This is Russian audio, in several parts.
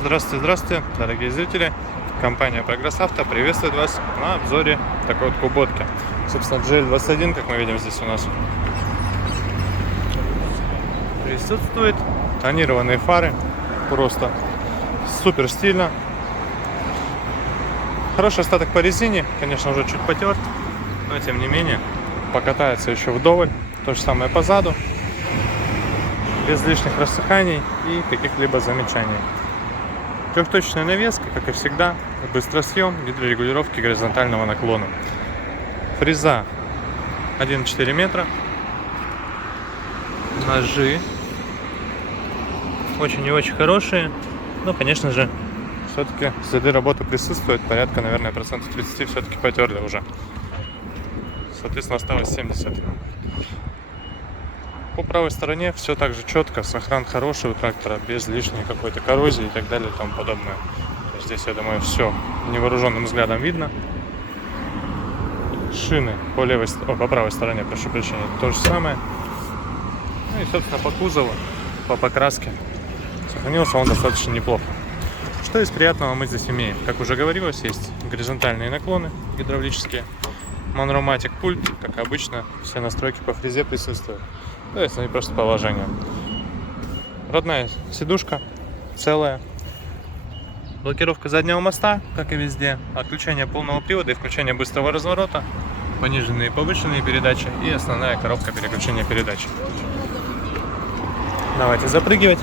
Здравствуйте, здравствуйте, дорогие зрители. Компания Прогресс Авто приветствует вас на обзоре такой вот куботки. Собственно, GL21, как мы видим здесь у нас присутствует. Тонированные фары, просто супер стильно. Хороший остаток по резине, конечно, уже чуть потерт, но тем не менее покатается еще вдоволь. То же самое по заду, без лишних рассыханий и каких-либо замечаний. Трехточечная навеска, как и всегда, быстросъем, гидрорегулировки горизонтального наклона. Фреза 1,4 метра. Ножи очень и очень хорошие, но, конечно же, все-таки следы работы присутствуют, порядка, наверное, процентов 30 все-таки потерли уже. Соответственно, осталось 70. По правой стороне все так же четко, сохран хороший у трактора, без лишней какой-то коррозии и так далее и тому подобное. Здесь, я думаю, все невооруженным взглядом видно. Шины по правой стороне, прошу прощения, то же самое. Ну и, собственно, по кузову, по покраске сохранился он достаточно неплохо. Что из приятного мы здесь имеем? Как уже говорилось, есть горизонтальные наклоны гидравлические, Monromatic пульт, как обычно, все настройки по фрезе присутствуют. То есть они просто положение. Родная сидушка, целая. Блокировка заднего моста, как и везде. Отключение полного привода и включение быстрого разворота. Пониженные и повышенные передачи. И основная коробка переключения передач. Давайте запрыгивать.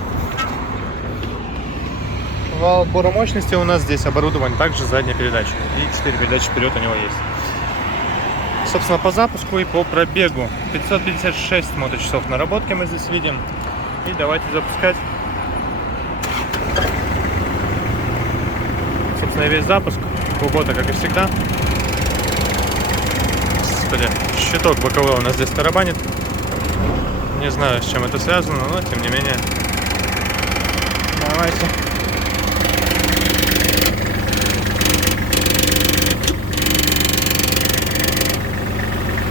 Вал отбора мощности у нас здесь оборудован также задней передачей. И 4 передачи вперед у него есть. Собственно, по запуску и по пробегу 556 моточасов наработки мы здесь видим. И давайте запускать. Собственно, весь запуск кубота, как и всегда. Господи, щиток боковой у нас здесь тарабанит. Не знаю, с чем это связано, но тем не менее. Давайте.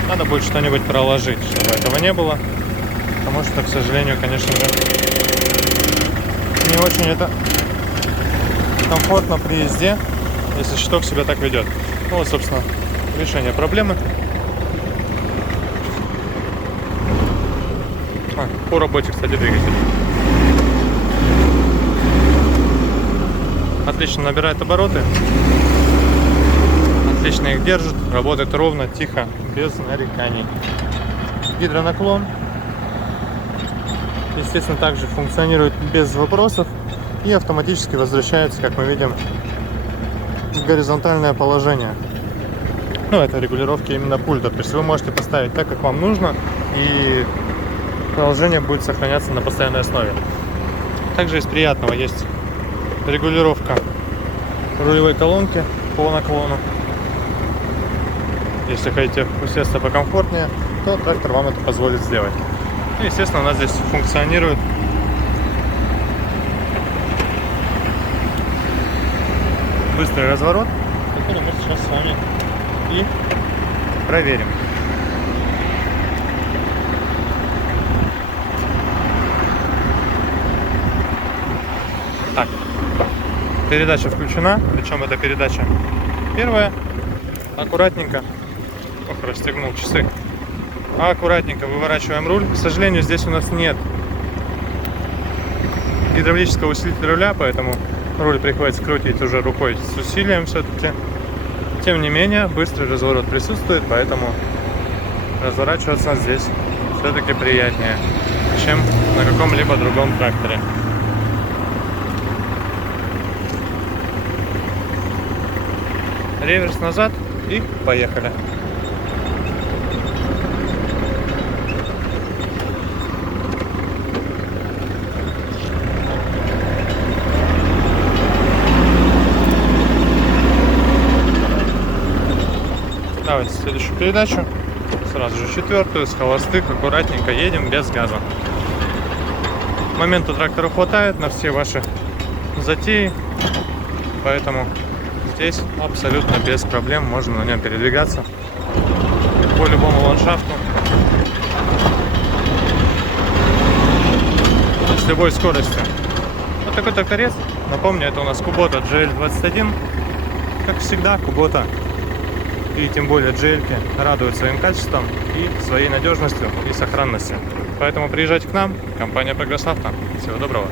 Надо будет что-нибудь проложить, чтобы этого не было. Потому что, к сожалению, конечно же, не очень это комфортно при езде, если щиток себя так ведет. Ну вот, собственно, решение проблемы. По работе, кстати, двигатель. Отлично набирает обороты. Отлично их держит, работает ровно, тихо, без нареканий. Гидронаклон, естественно, также функционирует без вопросов и автоматически возвращается, как мы видим, в горизонтальное положение. Ну, это регулировки именно пульта, то есть вы можете поставить так, как вам нужно, и положение будет сохраняться на постоянной основе. Также из приятного есть регулировка рулевой колонки по наклону. Если хотите усесться покомфортнее, то трактор вам это позволит сделать. И, естественно, у нас здесь функционирует быстрый разворот, который мы сейчас с вами и проверим. Так, передача включена, причем эта передача первая. Аккуратненько, расстегнул часы, аккуратненько выворачиваем руль. К сожалению, здесь у нас нет гидравлического усилителя руля, поэтому руль приходится крутить уже рукой с усилием все-таки. Тем не менее, быстрый разворот присутствует, поэтому разворачиваться здесь все-таки приятнее, чем на каком-либо другом тракторе. Реверс назад и поехали. Давайте следующую передачу. Сразу же четвертую, с холостых, аккуратненько едем без газа. Момента трактора хватает на все ваши затеи, поэтому здесь абсолютно без проблем можно на нем передвигаться по любому ландшафту с любой скоростью. Вот такой тракторец. Напомню, это у нас Kubota GL21. Как всегда, Kubota и тем более GL-ки радуют своим качеством и своей надежностью и сохранностью. Поэтому приезжайте к нам, компания Progress Auto. Всего доброго.